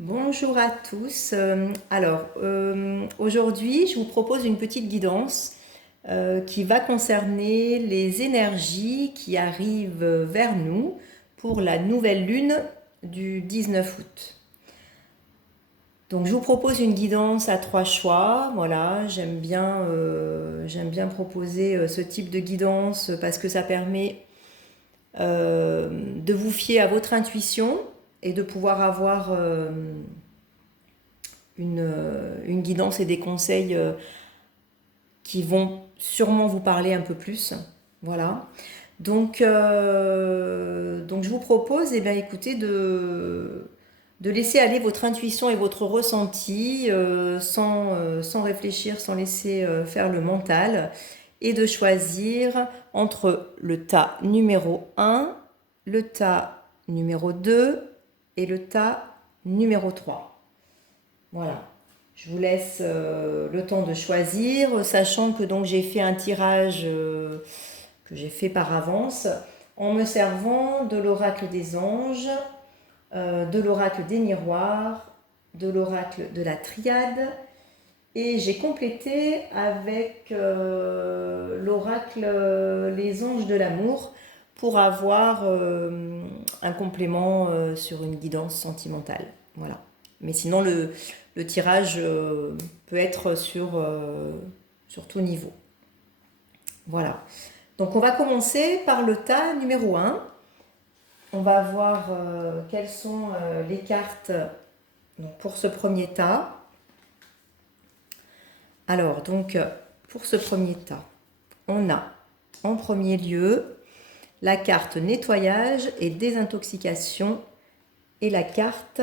Bonjour à tous. Aujourd'hui, je vous propose une petite guidance qui va concerner les énergies qui arrivent vers nous pour la nouvelle lune du 19 août. Donc, je vous propose une guidance à 3 choix. Voilà, j'aime bien proposer ce type de guidance parce que ça permet de vous fier à votre intuition et de pouvoir avoir une guidance et des conseils qui vont sûrement vous parler un peu plus. Voilà. Donc je vous propose, eh bien, écoutez, de laisser aller votre intuition et votre ressenti sans réfléchir, sans laisser faire le mental, et de choisir entre le tas numéro 1, le tas numéro 2 et le tas numéro 3. Voilà. Je vous laisse le temps de choisir, sachant que donc j'ai fait un tirage que j'ai fait par avance en me servant de l'oracle des anges, de l'oracle des miroirs, de l'oracle de la triade, et j'ai complété avec l'oracle les anges de l'amour pour avoir un complément sur une guidance sentimentale. Voilà. Mais sinon, le tirage peut être sur tout niveau. Voilà. Donc, on va commencer par le tas numéro 1. On va voir quelles sont les cartes donc, pour ce premier tas. Alors, donc, pour ce premier tas, on a en premier lieu la carte nettoyage et désintoxication et la carte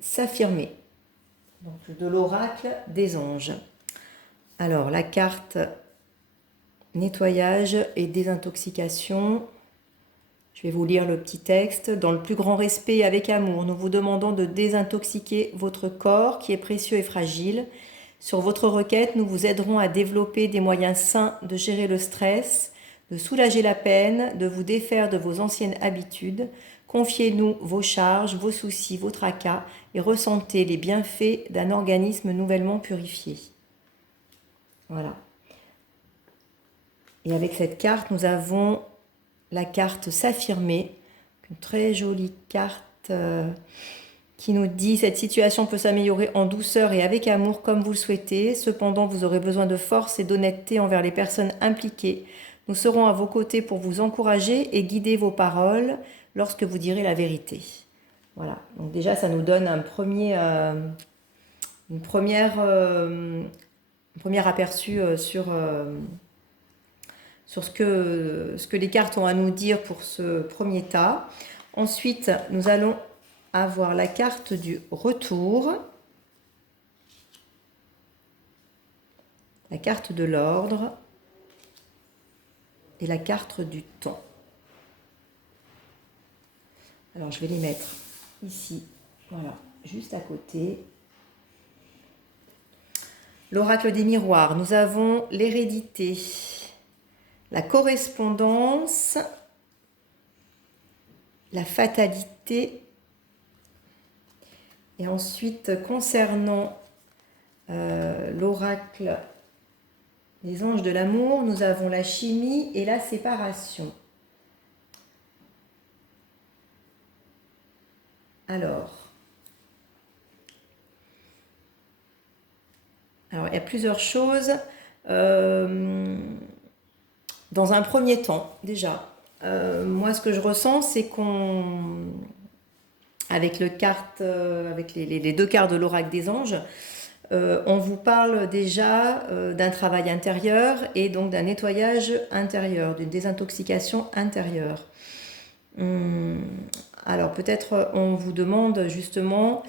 s'affirmer. Donc, de l'oracle des anges. Alors, la carte nettoyage et désintoxication. Je vais vous lire le petit texte. Dans le plus grand respect et avec amour, nous vous demandons de désintoxiquer votre corps qui est précieux et fragile. Sur votre requête, nous vous aiderons à développer des moyens sains de gérer le stress, de soulager la peine, de vous défaire de vos anciennes habitudes. Confiez-nous vos charges, vos soucis, vos tracas et ressentez les bienfaits d'un organisme nouvellement purifié. Voilà. Et avec cette carte, nous avons la carte s'affirmer, une très jolie carte qui nous dit: cette situation peut s'améliorer en douceur et avec amour comme vous le souhaitez. Cependant, vous aurez besoin de force et d'honnêteté envers les personnes impliquées. Nous serons à vos côtés pour vous encourager et guider vos paroles lorsque vous direz la vérité. Voilà. Donc déjà, ça nous donne un premier aperçu sur ce que les cartes ont à nous dire pour ce premier tas. Ensuite, nous allons avoir la carte du retour, la carte de l'ordre et la carte du temps. Alors, je vais les mettre ici, voilà, juste à côté. L'oracle des miroirs, nous avons l'hérédité, la correspondance, la fatalité. Et ensuite, concernant l'oracle des anges de l'amour, nous avons la chimie et la séparation. Alors, il y a plusieurs choses. Dans un premier temps, déjà, moi, ce que je ressens, c'est avec les deux cartes de l'oracle des anges, on vous parle déjà d'un travail intérieur et donc d'un nettoyage intérieur, d'une désintoxication intérieure. Alors peut-être on vous demande justement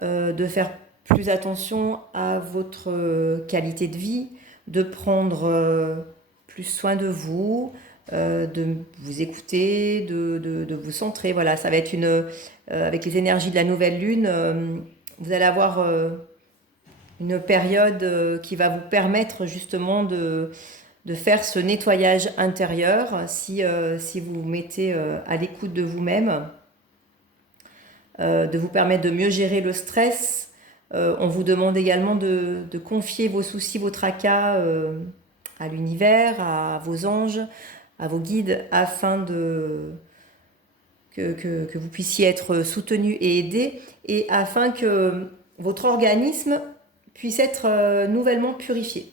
de faire plus attention à votre qualité de vie, de prendre plus soin de vous, de vous écouter, de vous centrer. Voilà, ça va être avec les énergies de la nouvelle lune, vous allez avoir une période qui va vous permettre justement de faire ce nettoyage intérieur si vous vous mettez à l'écoute de vous-même. de vous permettre de mieux gérer le stress. On vous demande également de confier vos soucis, vos tracas à l'univers, à vos anges, à vos guides, afin que vous puissiez être soutenu et aidé, et afin que votre organisme puisse être nouvellement purifié.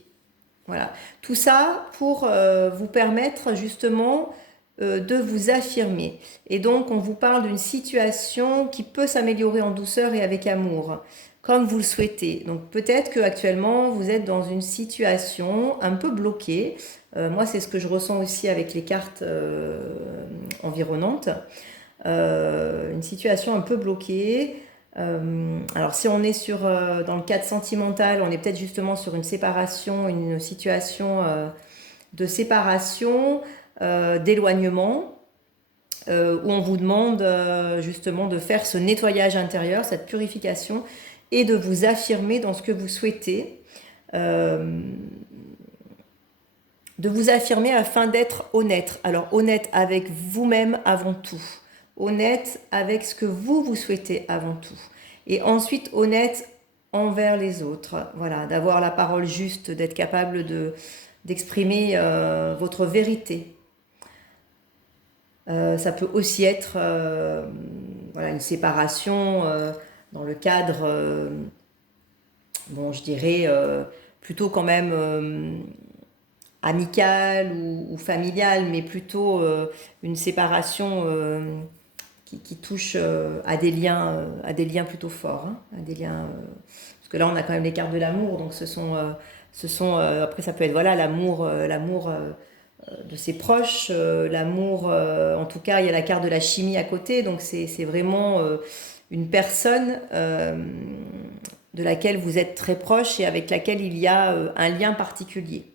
Voilà. Tout ça pour vous permettre justement de vous affirmer. Et donc, on vous parle d'une situation qui peut s'améliorer en douceur et avec amour, comme vous le souhaitez. Donc, peut-être qu'actuellement, vous êtes dans une situation un peu bloquée. Moi, c'est ce que je ressens aussi avec les cartes environnantes. Une situation un peu bloquée. Alors si on est dans le cadre sentimental, on est peut-être justement sur une séparation, une situation de séparation, d'éloignement, où on vous demande justement de faire ce nettoyage intérieur, cette purification, et de vous affirmer dans ce que vous souhaitez. De vous affirmer afin d'être honnête. Alors honnête avec vous-même avant tout. Honnête avec ce que vous souhaitez avant tout. Et ensuite honnête envers les autres. Voilà, d'avoir la parole juste, d'être capable d'exprimer votre vérité. Ça peut aussi être voilà, une séparation dans le cadre, bon, je dirais, plutôt quand même amicale ou familiale, mais plutôt une séparation qui touche à des liens plutôt forts, hein, à des liens, parce que là on a quand même les cartes de l'amour, donc ce sont après ça peut être voilà l'amour de ses proches, l'amour, en tout cas il y a la carte de la chimie à côté, donc c'est vraiment une personne de laquelle vous êtes très proche et avec laquelle il y a un lien particulier.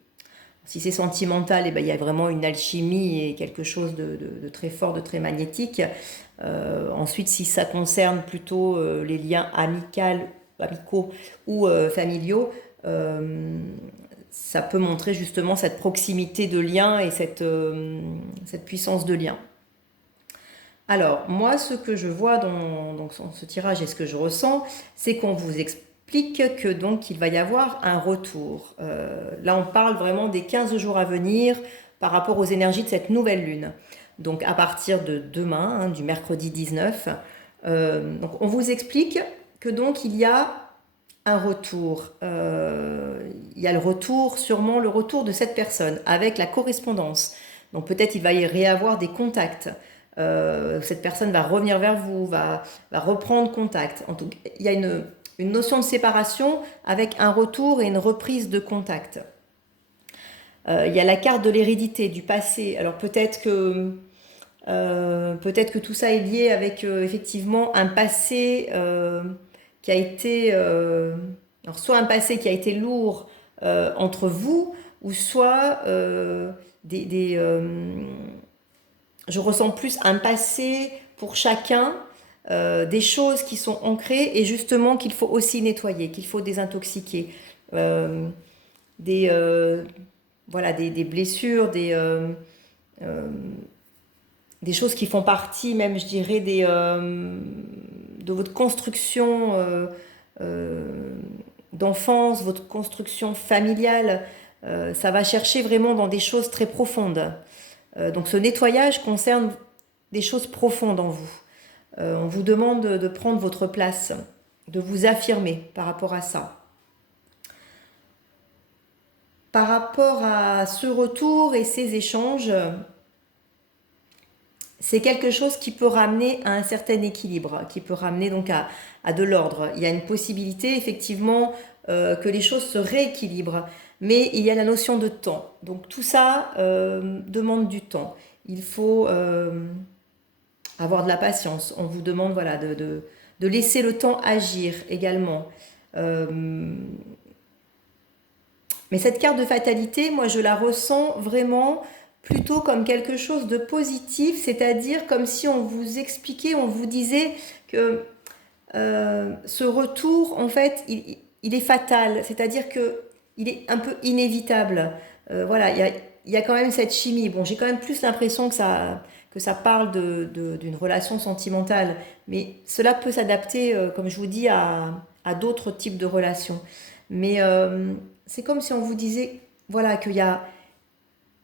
Si c'est sentimental, eh ben, il y a vraiment une alchimie et quelque chose de très fort, de très magnétique. Ensuite, si ça concerne plutôt les liens amicaux ou familiaux, ça peut montrer justement cette proximité de lien et cette puissance de lien. Alors, moi, ce que je vois dans ce tirage et ce que je ressens, c'est qu'on vous explique que donc il va y avoir un retour. Là, on parle vraiment des 15 jours à venir par rapport aux énergies de cette nouvelle lune. Donc, à partir de demain, hein, du mercredi 19, donc on vous explique que donc il y a un retour. Il y a le retour, sûrement le retour de cette personne avec la correspondance. Donc peut-être il va y réavoir des contacts. Cette personne va revenir vers vous, va reprendre contact. En tout cas, il y a une notion de séparation avec un retour et une reprise de contact. Il y a la carte de l'hérédité, du passé. Alors peut-être que tout ça est lié avec effectivement un passé qui a été... alors soit un passé qui a été lourd entre vous, ou soit je ressens plus un passé pour chacun, des choses qui sont ancrées et justement qu'il faut aussi nettoyer, qu'il faut désintoxiquer. Des, voilà, des blessures, des choses qui font partie même, je dirais, de votre construction d'enfance, votre construction familiale. Ça va chercher vraiment dans des choses très profondes. Donc ce nettoyage concerne des choses profondes en vous. On vous demande de prendre votre place, de vous affirmer par rapport à ça. Par rapport à ce retour et ces échanges, c'est quelque chose qui peut ramener à un certain équilibre, qui peut ramener donc à de l'ordre. Il y a une possibilité effectivement que les choses se rééquilibrent, mais il y a la notion de temps. Donc tout ça demande du temps. Il faut avoir de la patience. On vous demande voilà, de laisser le temps agir également. Mais cette carte de fatalité, moi je la ressens vraiment plutôt comme quelque chose de positif, c'est-à-dire comme si on vous expliquait, on vous disait que ce retour, en fait, il est fatal, c'est-à-dire qu'il est un peu inévitable. Voilà, il y a quand même cette chimie. Bon, j'ai quand même plus l'impression que que ça parle d'une relation sentimentale, mais cela peut s'adapter, comme je vous dis, à d'autres types de relations. Mais c'est comme si on vous disait, voilà,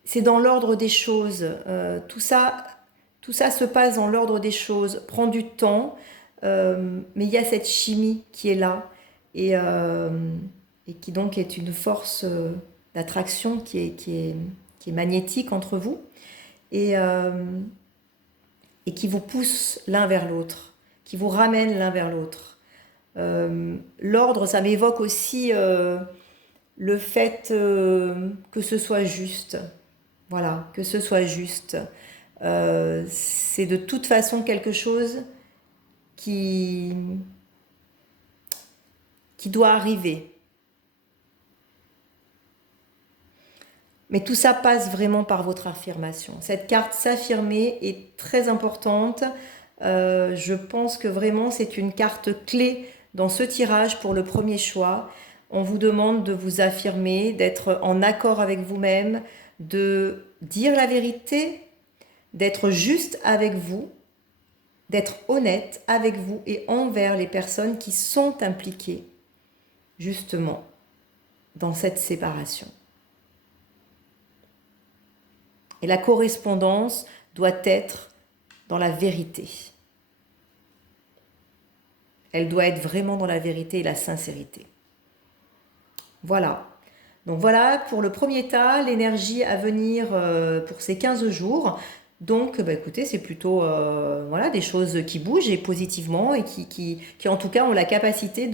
c'est dans l'ordre des choses. Tout ça se passe dans l'ordre des choses, prend du temps, mais il y a cette chimie qui est là et qui donc est une force d'attraction qui est magnétique entre vous et, euh, et qui vous pousse l'un vers l'autre, qui vous ramène l'un vers l'autre. L'ordre, ça m'évoque aussi le fait que ce soit juste. Voilà, que ce soit juste. C'est de toute façon quelque chose qui, qui doit arriver. Mais tout ça passe vraiment par votre affirmation. Cette carte s'affirmer est très importante. Je pense que vraiment c'est une carte clé dans ce tirage pour le premier choix. On vous demande de vous affirmer, d'être en accord avec vous-même, de dire la vérité, d'être juste avec vous, d'être honnête avec vous et envers les personnes qui sont impliquées justement dans cette séparation. Et la correspondance doit être dans la vérité. Elle doit être vraiment dans la vérité et la sincérité. Voilà. Donc voilà pour le premier tas, l'énergie à venir pour ces 15 jours. Donc écoutez, c'est plutôt voilà, des choses qui bougent et positivement et qui en tout cas ont la capacité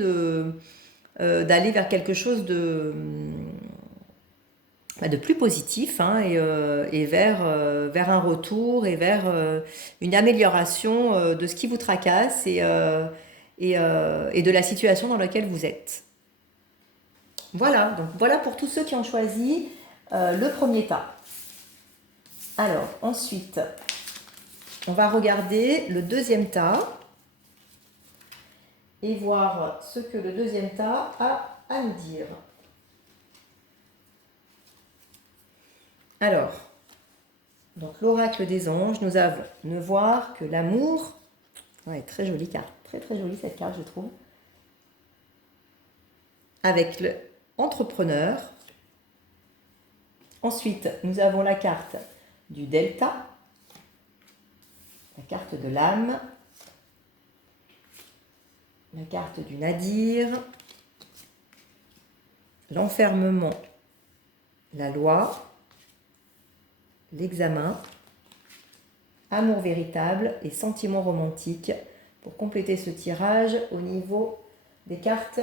d'aller vers quelque chose de plus positif hein, et vers un retour et vers une amélioration de ce qui vous tracasse et de la situation dans laquelle vous êtes. Voilà, donc voilà pour tous ceux qui ont choisi le premier tas. Alors, ensuite, on va regarder le deuxième tas et voir ce que le deuxième tas a à nous dire. Alors, donc l'oracle des anges, nous avons ne voir que l'amour. Ouais, très jolie carte, très très jolie cette carte, je trouve. Avec le entrepreneur. Ensuite, nous avons la carte du delta, la carte de l'âme, la carte du nadir, l'enfermement, la loi, l'examen, amour véritable et sentiment romantique pour compléter ce tirage au niveau des cartes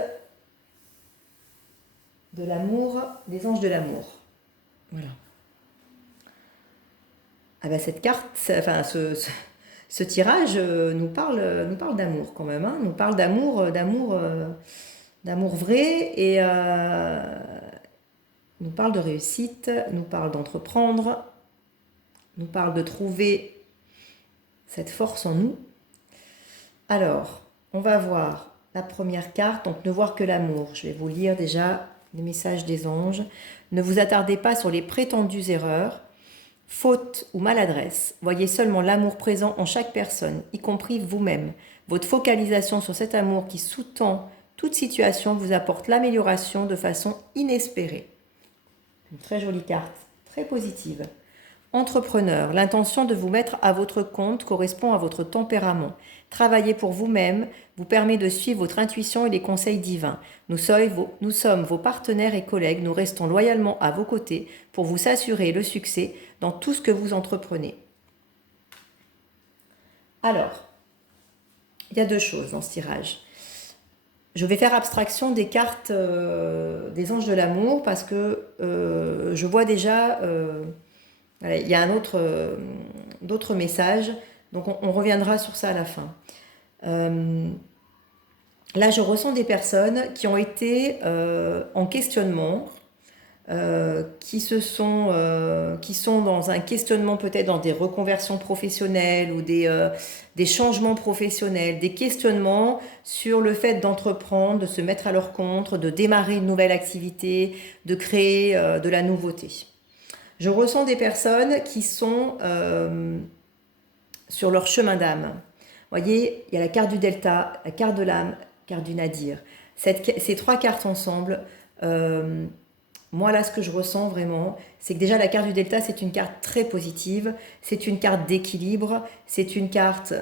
de l'amour, des anges de l'amour. Voilà. Ah ben cette carte, enfin ce tirage nous parle d'amour quand même, hein, nous parle d'amour vrai et nous parle de réussite, nous parle d'entreprendre, nous parle de trouver cette force en nous. Alors, on va voir la première carte, donc ne voir que l'amour. Je vais vous lire déjà les messages des anges. Ne vous attardez pas sur les prétendues erreurs, fautes ou maladresses. Voyez seulement l'amour présent en chaque personne, y compris vous-même. Votre focalisation sur cet amour qui sous-tend toute situation vous apporte l'amélioration de façon inespérée. Une très jolie carte, très positive. Entrepreneur, l'intention de vous mettre à votre compte correspond à votre tempérament. Travailler pour vous-même vous permet de suivre votre intuition et les conseils divins. Nous sommes vos partenaires et collègues, nous restons loyalement à vos côtés pour vous assurer le succès dans tout ce que vous entreprenez. Alors, il y a deux choses dans ce tirage. Je vais faire abstraction des cartes des anges de l'amour parce que je vois déjà... Voilà, il y a d'autres messages, donc on reviendra sur ça à la fin. Là, je ressens des personnes qui ont été en questionnement, qui sont dans un questionnement peut-être dans des reconversions professionnelles ou des changements professionnels, des questionnements sur le fait d'entreprendre, de se mettre à leur compte, de démarrer une nouvelle activité, de créer de la nouveauté. Je ressens des personnes qui sont sur leur chemin d'âme. Vous voyez, il y a la carte du Delta, la carte de l'âme, la carte du Nadir. Ces 3 cartes ensemble, moi là ce que je ressens vraiment, c'est que déjà la carte du Delta c'est une carte très positive, c'est une carte d'équilibre, c'est une carte,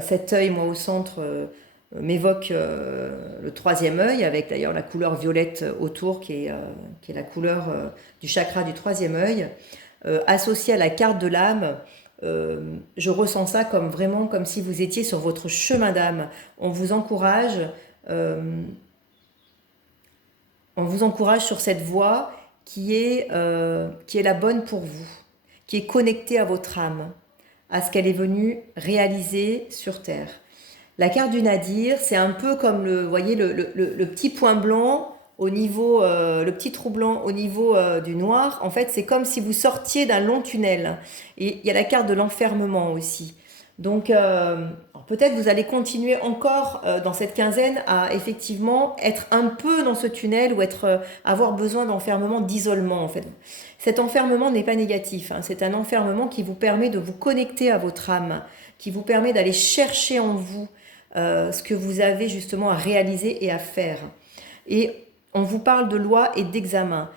cet œil moi au centre m'évoque le 3e œil, avec d'ailleurs la couleur violette autour qui est la couleur du chakra du 3e œil, associé à la carte de l'âme. Je ressens ça comme vraiment comme si vous étiez sur votre chemin d'âme. On vous encourage sur cette voie qui est la bonne pour vous, qui est connectée à votre âme, à ce qu'elle est venue réaliser sur Terre. La carte du Nadir, c'est un peu comme vous voyez, le petit point blanc au niveau, le petit trou blanc au niveau du noir. En fait, c'est comme si vous sortiez d'un long tunnel. Et il y a la carte de l'enfermement aussi. Donc, peut-être vous allez continuer encore dans cette quinzaine à effectivement être un peu dans ce tunnel ou avoir besoin d'enfermement, d'isolement en fait. Cet enfermement n'est pas négatif, hein. C'est un enfermement qui vous permet de vous connecter à votre âme, qui vous permet d'aller chercher en vous ce que vous avez justement à réaliser et à faire. Et on vous parle de loi et d'examen.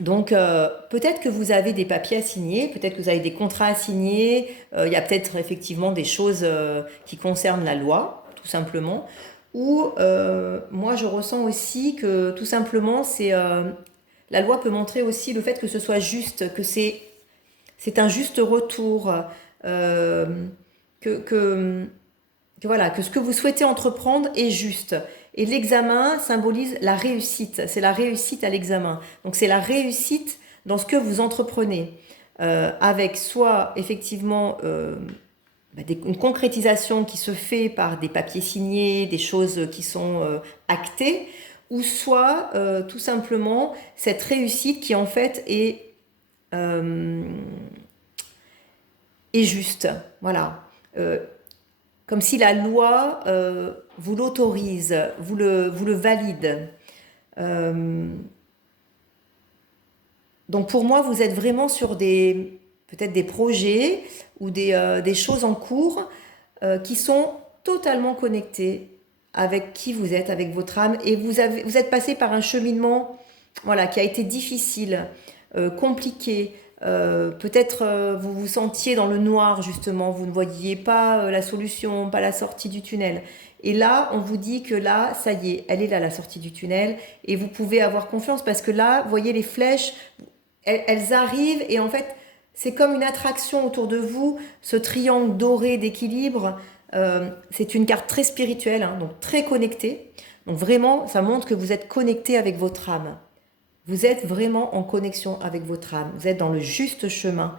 Donc, peut-être que vous avez des papiers à signer, peut-être que vous avez des contrats à signer, il y a peut-être effectivement des choses qui concernent la loi, tout simplement. Ou moi, je ressens aussi que tout simplement, la loi peut montrer aussi le fait que ce soit juste, que c'est un juste retour, que voilà, que ce que vous souhaitez entreprendre est juste. Et l'examen symbolise la réussite, c'est la réussite à l'examen. Donc c'est la réussite dans ce que vous entreprenez, avec soit effectivement une concrétisation qui se fait par des papiers signés, des choses qui sont actées, ou soit tout simplement cette réussite qui en fait est juste. Voilà. Comme si la loi vous l'autorise, vous le valide. Donc pour moi, vous êtes vraiment sur peut-être des projets ou des choses en cours qui sont totalement connectées avec qui vous êtes, avec votre âme. Et vous êtes passé par un cheminement, voilà, qui a été difficile, compliqué. Peut-être vous vous sentiez dans le noir justement, vous ne voyiez pas la solution, pas la sortie du tunnel. Et là, on vous dit que là, ça y est, elle est là la sortie du tunnel et vous pouvez avoir confiance parce que là, vous voyez les flèches, elles arrivent et en fait, c'est comme une attraction autour de vous, ce triangle doré d'équilibre. C'est une carte très spirituelle, hein, donc très connectée. Donc vraiment, ça montre que vous êtes connecté avec votre âme. Vous êtes vraiment en connexion avec votre âme. Vous êtes dans le juste chemin.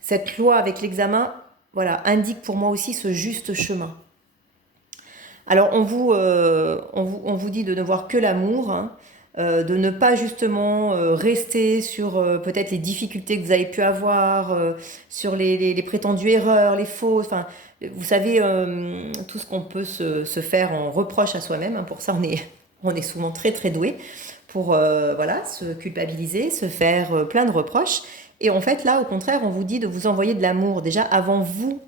Cette loi avec l'examen, voilà, indique pour moi aussi ce juste chemin. Alors, on vous dit de ne voir que l'amour, hein, de ne pas justement rester sur peut-être les difficultés que vous avez pu avoir, sur les prétendues erreurs, les fautes. Enfin, vous savez, tout ce qu'on peut se faire en reproche à soi-même. Hein, pour ça, on est souvent très très doué pour voilà, se culpabiliser, se faire plein de reproches. Et en fait, là, au contraire, on vous dit de vous envoyer de l'amour déjà avant vous,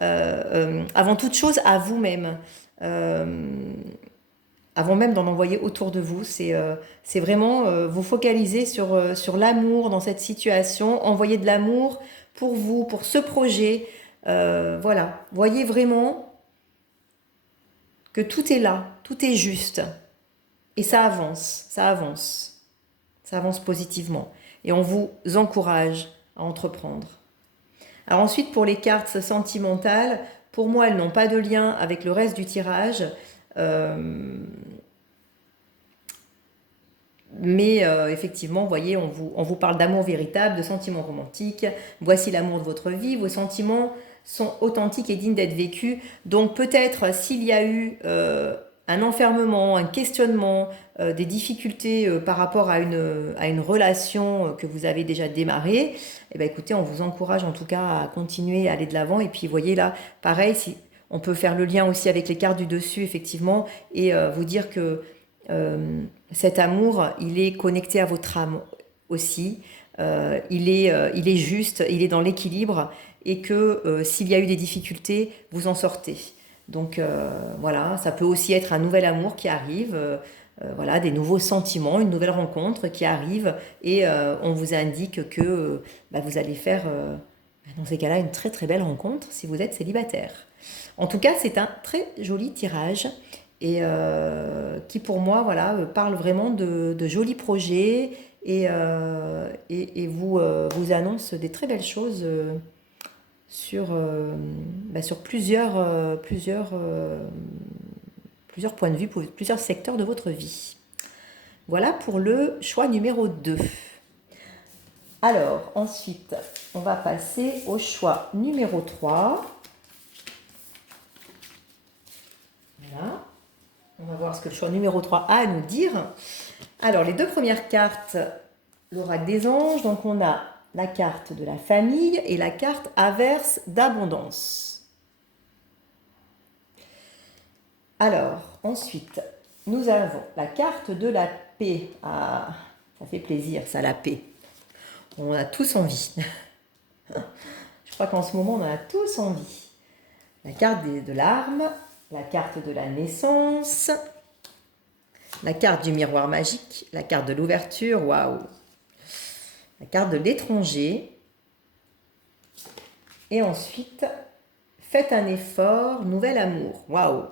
avant toute chose à vous-même. Avant même d'en envoyer autour de vous, c'est vraiment vous focaliser sur l'amour dans cette situation, envoyer de l'amour pour vous, pour ce projet. Voilà, voyez vraiment que tout est là, tout est juste. Et ça avance, ça avance. Ça avance positivement. Et on vous encourage à entreprendre. Alors ensuite, pour les cartes sentimentales, pour moi, elles n'ont pas de lien avec le reste du tirage. Mais effectivement, vous voyez, on vous parle d'amour véritable, de sentiments romantiques. Voici l'amour de votre vie. Vos sentiments sont authentiques et dignes d'être vécus. Donc peut-être s'il y a eu un enfermement, un questionnement, des difficultés par rapport à une relation que vous avez déjà démarrée, eh bien, écoutez, on vous encourage en tout cas à continuer à aller de l'avant. Et puis, vous voyez là, pareil, on peut faire le lien aussi avec les cartes du dessus, effectivement, et vous dire que cet amour, il est connecté à votre âme aussi. il est juste, il est dans l'équilibre et que s'il y a eu des difficultés, vous en sortez. Donc voilà, ça peut aussi être un nouvel amour qui arrive, voilà, des nouveaux sentiments, une nouvelle rencontre qui arrive et on vous indique que bah, vous allez faire dans ces cas-là une très très belle rencontre si vous êtes célibataire. En tout cas, c'est un très joli tirage et qui pour moi voilà, parle vraiment de jolis projets et vous, vous annonce des très belles choses sur, bah, sur plusieurs points de vue, plusieurs secteurs de votre vie. Voilà pour le choix numéro 2. Alors, ensuite, on va passer au choix numéro 3. Voilà. On va voir ce que le choix numéro 3 a à nous dire. Alors, les deux premières cartes, l'oracle des anges. Donc, on a la carte de la famille et la carte averse d'abondance. Alors, ensuite, nous avons la carte de la paix. Ah, ça fait plaisir, ça, la paix. On a tous envie. Je crois qu'en ce moment, on en a tous envie. La carte de l'arme, la carte de la naissance, la carte du miroir magique, la carte de l'ouverture, waouh, la carte de l'étranger. Et ensuite, faites un effort, nouvel amour. Waouh,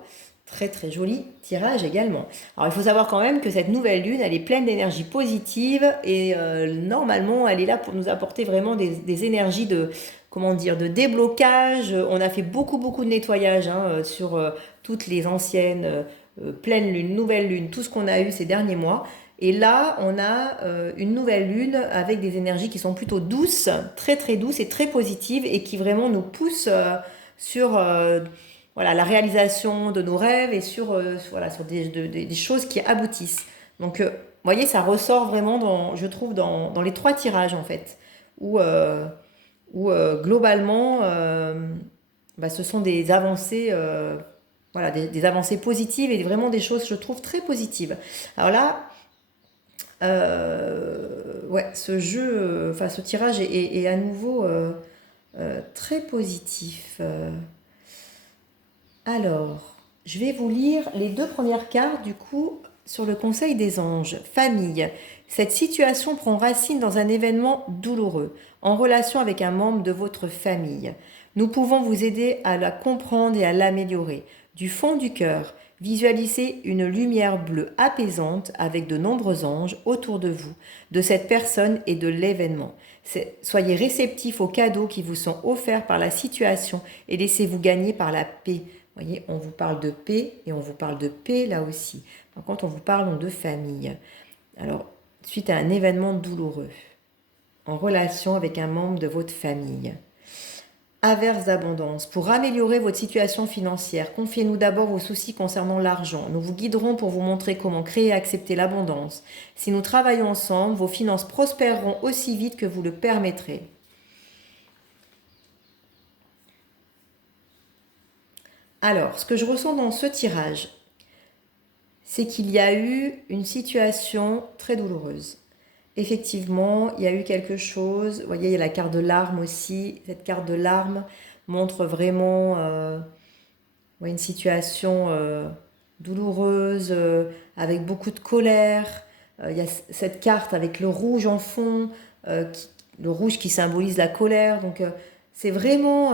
très très joli tirage également. Alors il faut savoir quand même que cette nouvelle lune, elle est pleine d'énergie positive et normalement, elle est là pour nous apporter vraiment des énergies de, comment dire, de déblocage. On a fait beaucoup de nettoyage hein, sur toutes les anciennes pleines lunes, nouvelles lunes, tout ce qu'on a eu ces derniers mois. Et là, on a une nouvelle lune avec des énergies qui sont plutôt douces, très très douces et très positives et qui vraiment nous poussent sur voilà, la réalisation de nos rêves et sur, voilà, sur des choses qui aboutissent. Donc, vous voyez, ça ressort vraiment, je trouve, dans les trois tirages en fait, où globalement, bah, ce sont des avancées. Voilà, des avancées positives et vraiment des choses, je trouve, très positives. Alors là, ouais, ce jeu, enfin ce tirage est à nouveau très positif. Alors, je vais vous lire les deux premières cartes du coup sur le conseil des anges. Famille. Cette situation prend racine dans un événement douloureux, en relation avec un membre de votre famille. Nous pouvons vous aider à la comprendre et à l'améliorer. Du fond du cœur, visualisez une lumière bleue apaisante avec de nombreux anges autour de vous, de cette personne et de l'événement. Soyez réceptifs aux cadeaux qui vous sont offerts par la situation et laissez-vous gagner par la paix. Vous voyez, on vous parle de paix et on vous parle de paix là aussi. Par contre, on vous parle de famille. Alors, suite à un événement douloureux, en relation avec un membre de votre famille. Averse d'abondance. Pour améliorer votre situation financière, confiez-nous d'abord vos soucis concernant l'argent. Nous vous guiderons pour vous montrer comment créer et accepter l'abondance. Si nous travaillons ensemble, vos finances prospéreront aussi vite que vous le permettrez. Alors, ce que je ressens dans ce tirage, c'est qu'il y a eu une situation très douloureuse. Effectivement, il y a eu quelque chose. Vous voyez, il y a la carte de l'arme aussi. Cette carte de l'arme montre vraiment une situation douloureuse, avec beaucoup de colère. Il y a cette carte avec le rouge en fond, le rouge qui symbolise la colère. Donc, c'est vraiment...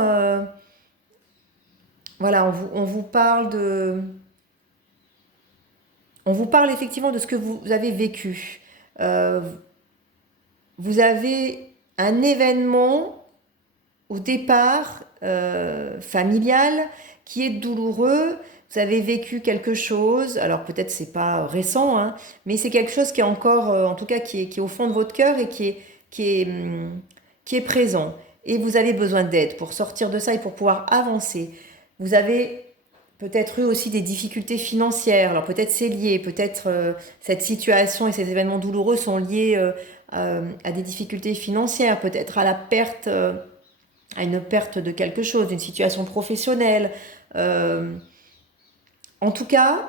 voilà, on vous parle de... On vous parle effectivement de ce que vous avez vécu. Euh, vous avez un événement au départ familial qui est douloureux. Vous avez vécu quelque chose, alors peut-être c'est pas récent, hein, mais c'est quelque chose qui est encore, en tout cas, qui est au fond de votre cœur et qui est présent. Et vous avez besoin d'aide pour sortir de ça et pour pouvoir avancer. Vous avez peut-être eu aussi des difficultés financières. Alors peut-être c'est lié, peut-être cette situation et ces événements douloureux sont liés à des difficultés financières, peut-être à la perte, à une perte de quelque chose, d'une situation professionnelle. Euh, En tout cas,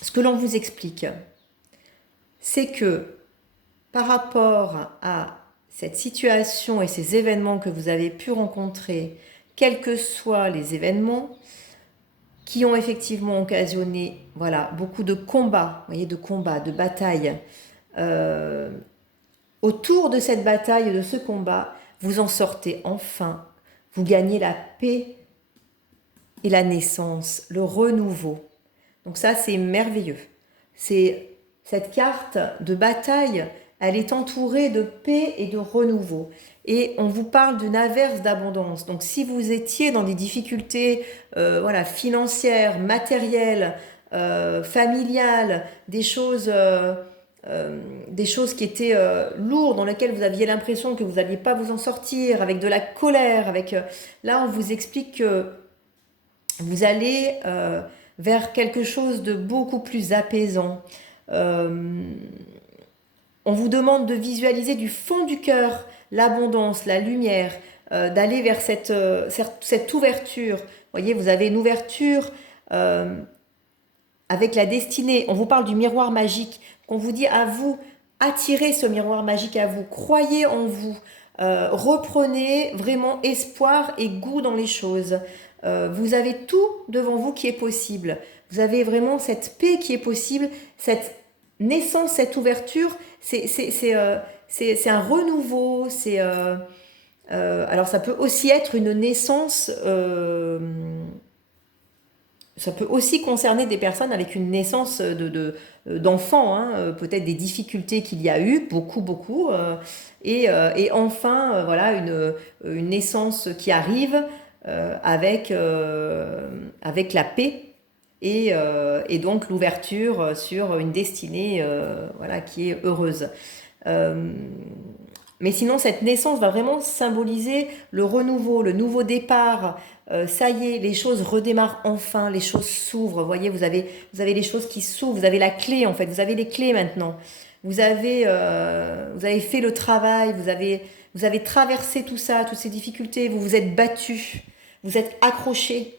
ce que l'on vous explique, c'est que par rapport à cette situation et ces événements que vous avez pu rencontrer, quels que soient les événements, qui ont effectivement occasionné, voilà, beaucoup de combats, vous voyez, de combats, de batailles. Euh, Autour de cette bataille, de ce combat, vous en sortez enfin. Vous gagnez la paix et la naissance, le renouveau. Donc ça, c'est merveilleux. C'est cette carte de bataille, elle est entourée de paix et de renouveau. Et on vous parle d'une averse d'abondance. Donc si vous étiez dans des difficultés voilà, financières, matérielles, familiales, des choses qui étaient lourdes, dans lesquelles vous aviez l'impression que vous n'alliez pas vous en sortir, avec de la colère, là on vous explique que vous allez vers quelque chose de beaucoup plus apaisant. Euh, on vous demande de visualiser du fond du cœur l'abondance, la lumière, d'aller vers cette ouverture. Vous voyez, vous avez une ouverture avec la destinée. On vous parle du miroir magique, qu'on vous dit à vous, attirez ce miroir magique à vous, croyez en vous, reprenez vraiment espoir et goût dans les choses. Vous avez tout devant vous qui est possible. Vous avez vraiment cette paix qui est possible, cette naissance, cette ouverture, c'est un renouveau. Alors ça peut aussi être une naissance. Ça peut aussi concerner des personnes avec une naissance d'enfants, hein, peut-être des difficultés qu'il y a eu, beaucoup, et enfin, voilà, une naissance qui arrive avec la paix et donc l'ouverture sur une destinée voilà, qui est heureuse. Euh, mais sinon, cette naissance va vraiment symboliser le renouveau, le nouveau départ. Ça y est, les choses redémarrent enfin, les choses s'ouvrent. Vous voyez, vous avez les choses qui s'ouvrent, vous avez la clé en fait, vous avez les clés maintenant. Vous avez fait le travail, vous avez traversé tout ça, toutes ces difficultés, vous vous êtes battu, vous êtes accroché.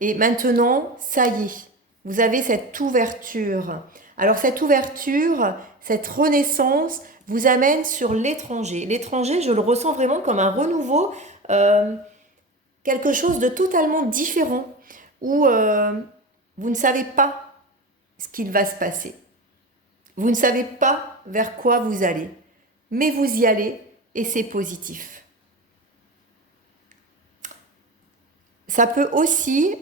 Et maintenant, ça y est, vous avez cette ouverture. Alors cette ouverture, cette renaissance vous amène sur l'étranger. L'étranger, je le ressens vraiment comme un renouveau, euh, quelque chose de totalement différent, où vous ne savez pas ce qu'il va se passer. Vous ne savez pas vers quoi vous allez, mais vous y allez et c'est positif. Ça peut aussi,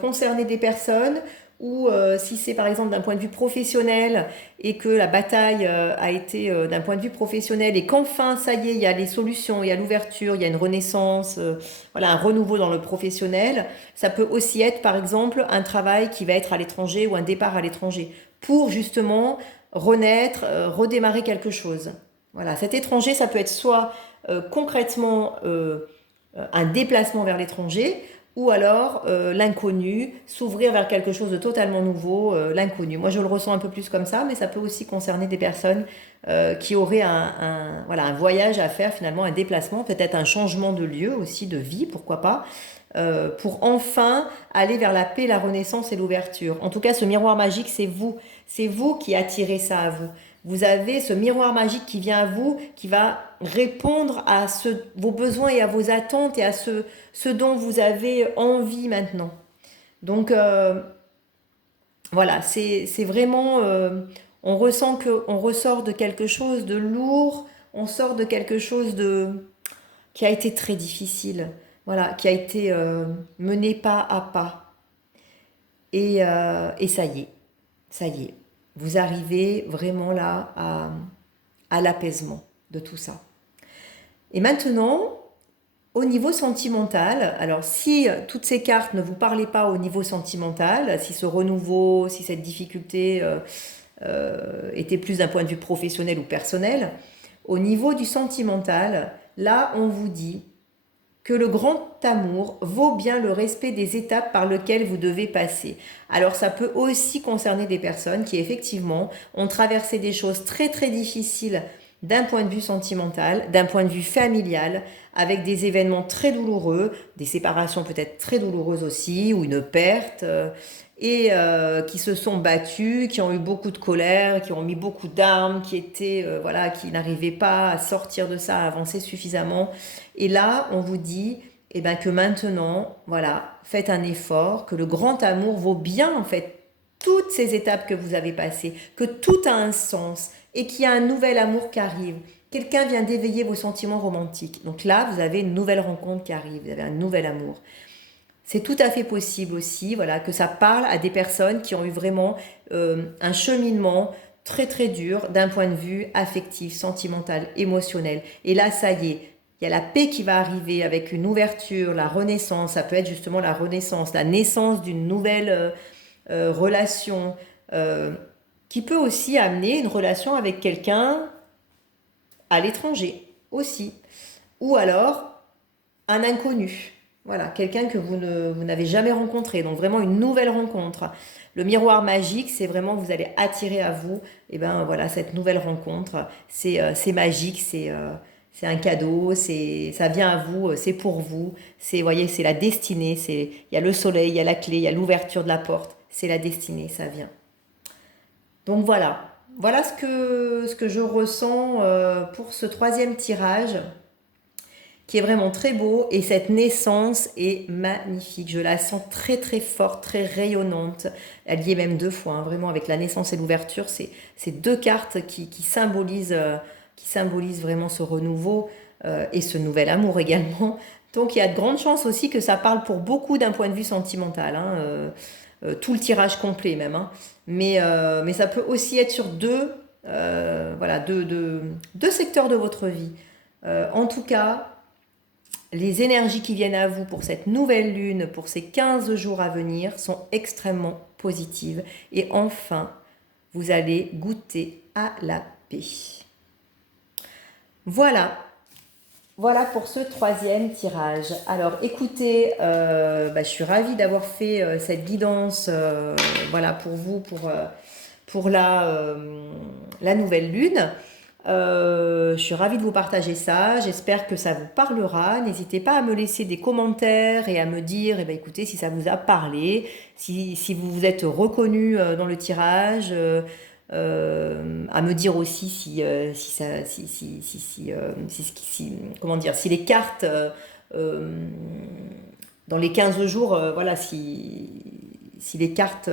concerner des personnes où si c'est par exemple d'un point de vue professionnel et que la bataille a été d'un point de vue professionnel et qu'enfin ça y est, il y a les solutions, il y a l'ouverture, il y a une renaissance, voilà, un renouveau dans le professionnel, ça peut aussi être par exemple un travail qui va être à l'étranger ou un départ à l'étranger pour justement renaître, redémarrer quelque chose. Voilà, cet étranger, ça peut être soit concrètement un déplacement vers l'étranger, ou alors l'inconnu, s'ouvrir vers quelque chose de totalement nouveau, l'inconnu. Moi, je le ressens un peu plus comme ça, mais ça peut aussi concerner des personnes qui auraient voilà, un voyage à faire, finalement, un déplacement, peut-être un changement de lieu aussi, de vie, pourquoi pas, pour enfin aller vers la paix, la renaissance et l'ouverture. En tout cas, ce miroir magique, c'est vous qui attirez ça à vous. Vous avez ce miroir magique qui vient à vous, qui va répondre à vos besoins et à vos attentes et à ce dont vous avez envie maintenant. Donc voilà, c'est vraiment, on ressent qu'on ressort de quelque chose de lourd, on sort de quelque chose qui a été très difficile, voilà, qui a été mené pas à pas. Et ça y est, vous arrivez vraiment là à l'apaisement de tout ça. Et maintenant, au niveau sentimental, alors si toutes ces cartes ne vous parlaient pas au niveau sentimental, si ce renouveau, si cette difficulté était plus d'un point de vue professionnel ou personnel, au niveau du sentimental, là on vous dit que le grand amour vaut bien le respect des étapes par lesquelles vous devez passer. Alors ça peut aussi concerner des personnes qui effectivement ont traversé des choses très très difficiles d'un point de vue sentimental, d'un point de vue familial, avec des événements très douloureux, des séparations peut-être très douloureuses aussi, ou une perte, qui se sont battus, qui ont eu beaucoup de colère, qui ont mis beaucoup d'armes, qui étaient, voilà, qui n'arrivaient pas à sortir de ça, à avancer suffisamment. Et là, on vous dit, eh ben, que maintenant, voilà, faites un effort, que le grand amour vaut bien en fait toutes ces étapes que vous avez passées, que tout a un sens et qu'il y a un nouvel amour qui arrive. Quelqu'un vient d'éveiller vos sentiments romantiques. Donc là, vous avez une nouvelle rencontre qui arrive, vous avez un nouvel amour. C'est tout à fait possible aussi, voilà, que ça parle à des personnes qui ont eu vraiment un cheminement très très dur d'un point de vue affectif, sentimental, émotionnel. Et là, ça y est, il y a la paix qui va arriver avec une ouverture, la renaissance. Ça peut être justement la renaissance, la naissance d'une nouvelle relation qui peut aussi amener une relation avec quelqu'un à l'étranger aussi. Ou alors un inconnu. Voilà, quelqu'un que vous n'avez jamais rencontré, donc vraiment une nouvelle rencontre. Le miroir magique, c'est vraiment vous allez attirer à vous, et ben voilà cette nouvelle rencontre. C'est magique, c'est un cadeau, ça vient à vous, c'est pour vous. Voyez, c'est la destinée. Il y a le soleil, il y a la clé, il y a l'ouverture de la porte. C'est la destinée, ça vient. Donc voilà ce que je ressens pour ce troisième tirage qui est vraiment très beau et cette naissance est magnifique. Je la sens très très forte, très rayonnante. Elle y est même deux fois, hein, vraiment avec la naissance et l'ouverture. C'est deux cartes qui symbolisent vraiment ce renouveau et ce nouvel amour également. Donc il y a de grandes chances aussi que ça parle pour beaucoup d'un point de vue sentimental, hein, tout le tirage complet même. Hein. Mais ça peut aussi être sur voilà, deux secteurs de votre vie. En tout cas, les énergies qui viennent à vous pour cette nouvelle lune, pour ces 15 jours à venir, sont extrêmement positives. Et enfin, vous allez goûter à la paix. Voilà pour ce troisième tirage. Alors écoutez, je suis ravie d'avoir fait cette guidance voilà, pour vous, pour la nouvelle lune. Je suis ravie de vous partager ça. J'espère que ça vous parlera. N'hésitez pas à me laisser des commentaires et à me dire, eh ben, écoutez, si ça vous a parlé, si vous vous êtes reconnu dans le tirage, à me dire aussi comment dire, si les cartes dans les 15 jours, voilà, si les cartes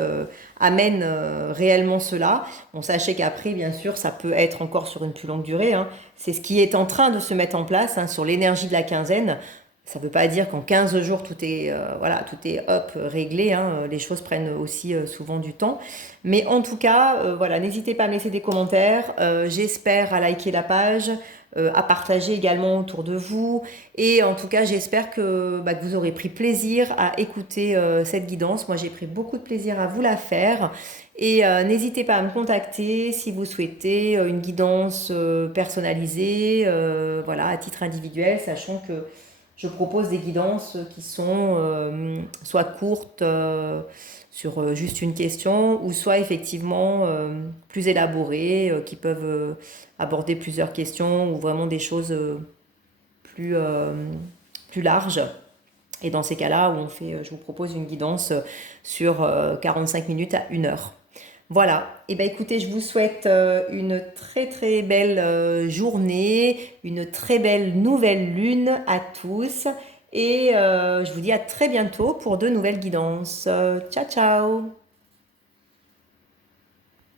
amènent réellement cela. Bon, sachez qu'après, bien sûr, ça peut être encore sur une plus longue durée. Hein. C'est ce qui est en train de se mettre en place hein, sur l'énergie de la quinzaine. Ça ne veut pas dire qu'en 15 jours, tout est, hop, réglé. Hein. Les choses prennent aussi souvent du temps. Mais en tout cas, voilà, n'hésitez pas à me laisser des commentaires. J'espère à liker la page, à partager également autour de vous. Et en tout cas, j'espère que vous aurez pris plaisir à écouter cette guidance. Moi, j'ai pris beaucoup de plaisir à vous la faire. Et n'hésitez pas à me contacter si vous souhaitez une guidance personnalisée, voilà, à titre individuel, sachant que je propose des guidances qui sont soit courtes sur juste une question, ou soit effectivement plus élaborées, qui peuvent aborder plusieurs questions, ou vraiment des choses plus, plus larges. Et dans ces cas-là, où je vous propose une guidance sur 45 minutes à 1 heure. Voilà, et bien écoutez, je vous souhaite une très très belle journée, une très belle nouvelle lune à tous et je vous dis à très bientôt pour de nouvelles guidances. Ciao ciao!